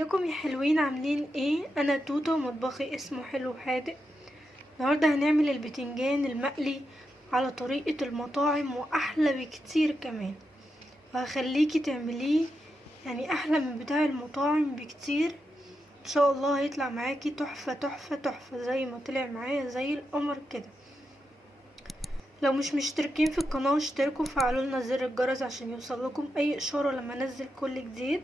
ازيكم يا حلوين؟ عاملين ايه؟ انا توتو، مطبخي اسمه حلو حادق. النهارده هنعمل البتنجان المقلي على طريقة المطاعم واحلى بكتير كمان، وهخليكي تعمليه يعني احلى من بتاع المطاعم بكتير. ان شاء الله هيطلع معاكي تحفة تحفة تحفة زي ما طلع معايا زي القمر كده. لو مش مشتركين في القناة اشتركوا وفعلوا لنا زر الجرس عشان يوصلكم اي اشارة لما انزل كل جديد.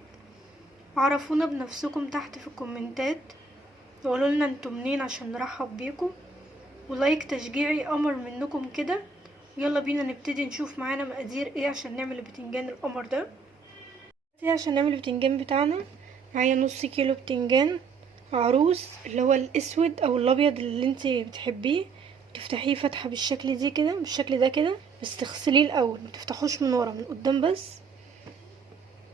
عرفونا بنفسكم تحت في الكومنتات وقولوا لنا انتوا منين عشان نرحب بيكم، ولايك تشجيعي قمر منكم كده. يلا بينا نبتدي نشوف معانا مقادير ايه عشان نعمل البتنجان القمر ده. عشان نعمل البتنجان بتاعنا معايا نص كيلو بتنجان عروس، اللي هو الاسود او الابيض اللي انت بتحبيه. تفتحيه فتحه بالشكل دي كده، بالشكل ده كده، بس تغسليه الاول، متفتحوش من ورا، من قدام بس.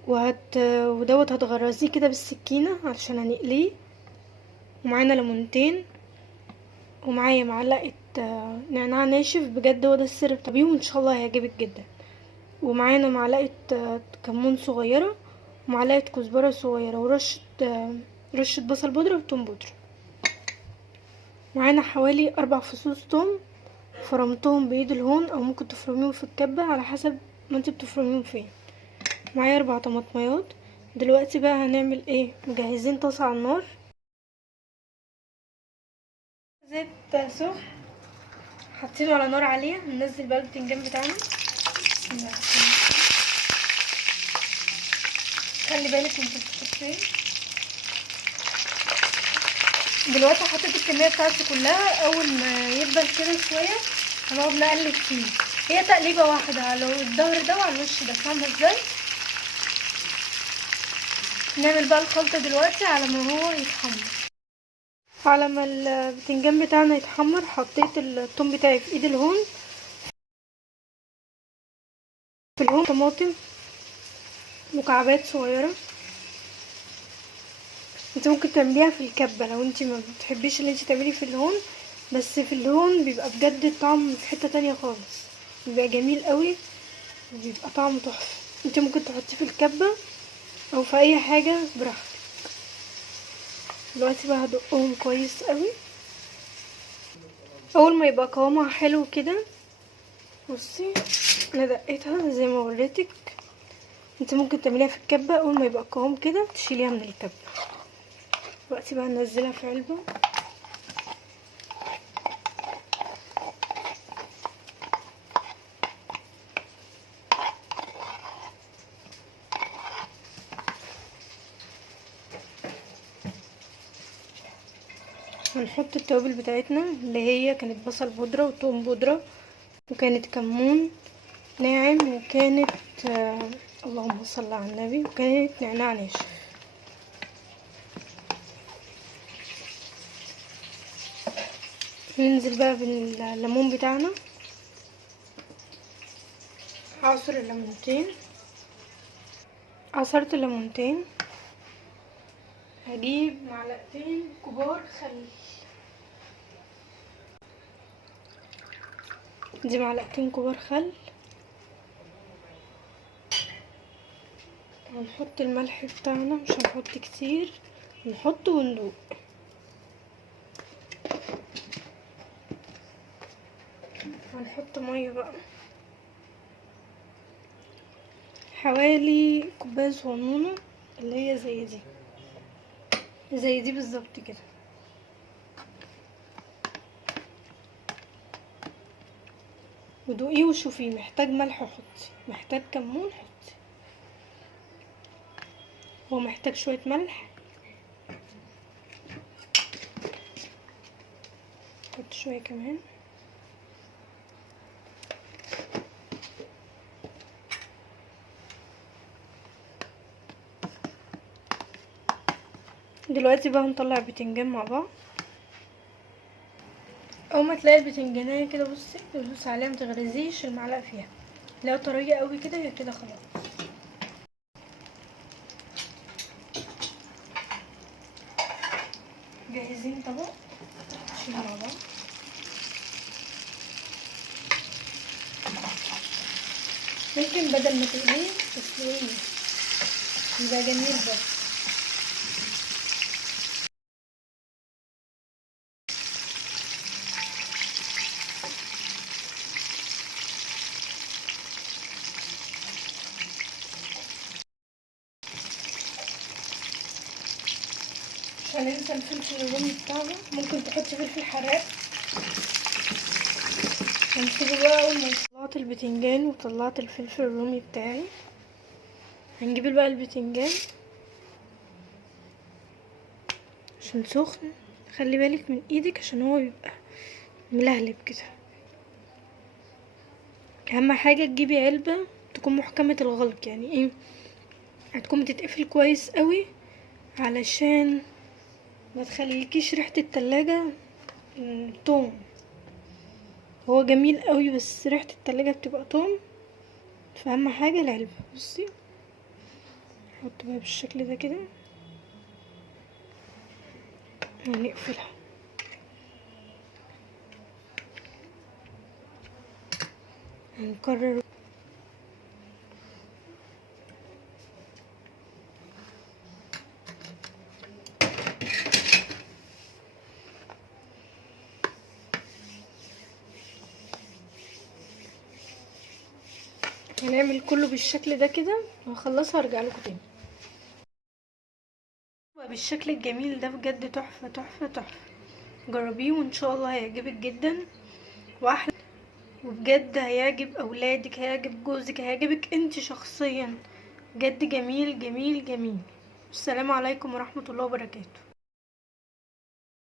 ودوت هتغرزيه كده بالسكينه علشان هنقليه. ومعانا ليمونتين، ومعايا معلقه نعناع ناشف، بجد هو ده السر بتاعه وان شاء الله هيعجبك جدا. ومعانا معلقه كمون صغيره، ومعلقه كزبره صغيره، رشه بصل بودره وتوم بودره. معانا حوالي 4 فصوص توم فرمتهم بايد الهون، او ممكن تفرميهم في الكبه على حسب ما انت بتفرميهم فين. معايا 4 طماطميات. دلوقتي بقى هنعمل ايه؟ مجهزين طاسه على النار، زيت سخن حاطينه على نار عاليه. ننزل بقى البتنجان بتاعنا، خلي بالك انتوا بتحطيه. دلوقتي حطيت الكميه بتاعتي كلها. اول ما يدبل كده شويه هنقعد نقلب فيه، هي تقليبه واحده على الظهر ده وعلى الوش ده، فاهمه ازاي؟ نعمل بقى الخلطه دلوقتي على ما هو يتحمر. على ما البتنجان بتاعنا يتحمر حطيت الثوم بتاعي في ايد الهون، في الهون طماطم مكعبات صغيره. انت ممكن تعمليها في الكبه لو انت ما بتحبيش اللي انت تعمليه في الهون، بس في الهون بيبقى بجد الطعم في حته تانية خالص، بيبقى جميل قوي وبيبقى طعمه تحفه. انت ممكن تحطيه في الكبه او في اي حاجه براحتك. دلوقتي بقى هدقهم كويس قوي. اول ما يبقى قوامها حلو كده، بصي انا دقيتها زي ما وريتك. انت ممكن تعمليها في الكبه، اول ما يبقى قوام كده تشيليها من الكبه. دلوقتي بقى ننزلها في علبه. هنحط التوابل بتاعتنا اللي هي كانت بصل بودرة وتوم بودرة، وكانت كمون ناعم، وكانت اللهم صل على النبي، وكانت نعناع ناشف. ننزل بقى بالليمون بتاعنا، عصر الليمونتين، عصرت الليمونتين. هجيب معلقتين كبار خل، دي معلقتين كبار خل. هنحط الملح بتاعنا، مش هنحط كتير، نحط وندوق. هنحط ميه بقى حوالي كوبايه صغنونه، اللي هي زي دي بالظبط كده. ودوقيه وشوفيه، محتاج ملح حطي، محتاج كمون حطي، هو محتاج شويه ملح. حط شويه كمان. دلوقتي بقى هنطلع البتنجان مع بعض. اول ما تلاقي البتنجانيه كده بصي تدوسي عليها، متغرزيش المعلقه فيها. لو طريه قوي كده هي كده خلاص. جاهزين طبق نشيل مع بعض. ممكن بدل ما تقليه تسلقيه، يبقى جميل برضه. مش هننسى الفلفل الرومي بتاعنا، ممكن تحط فلفل حراق. هنسيبه بقى. اول ما طلعت البتنجان وطلعت الفلفل الرومي بتاعي، هنجيب بقى البتنجان عشان سخن. خلي بالك من ايدك عشان هو بيبقى ملهلب كده. اهم حاجه تجيبي علبه تكون محكمه الغلق، يعني ايه، هتكون بتتقفل كويس قوي علشان ما تخليكيش ريحه التلاجة توم. هو جميل قوي بس ريحه التلاجة بتبقى توم، فاهم حاجه العلبه. بصي نحط بقى بالشكل ده كده ونقفلها. هنكرر هنعمل كله بالشكل ده كده وهخلصها وارجع لكم تاني. بالشكل الجميل ده بجد تحفه تحفه تحفه. جربيه وان شاء الله هيعجبك جدا واحلى، وبجد هيعجب اولادك، هيعجب جوزك، هيعجبك انت شخصيا. بجد جميل جميل جميل. السلام عليكم ورحمه الله وبركاته.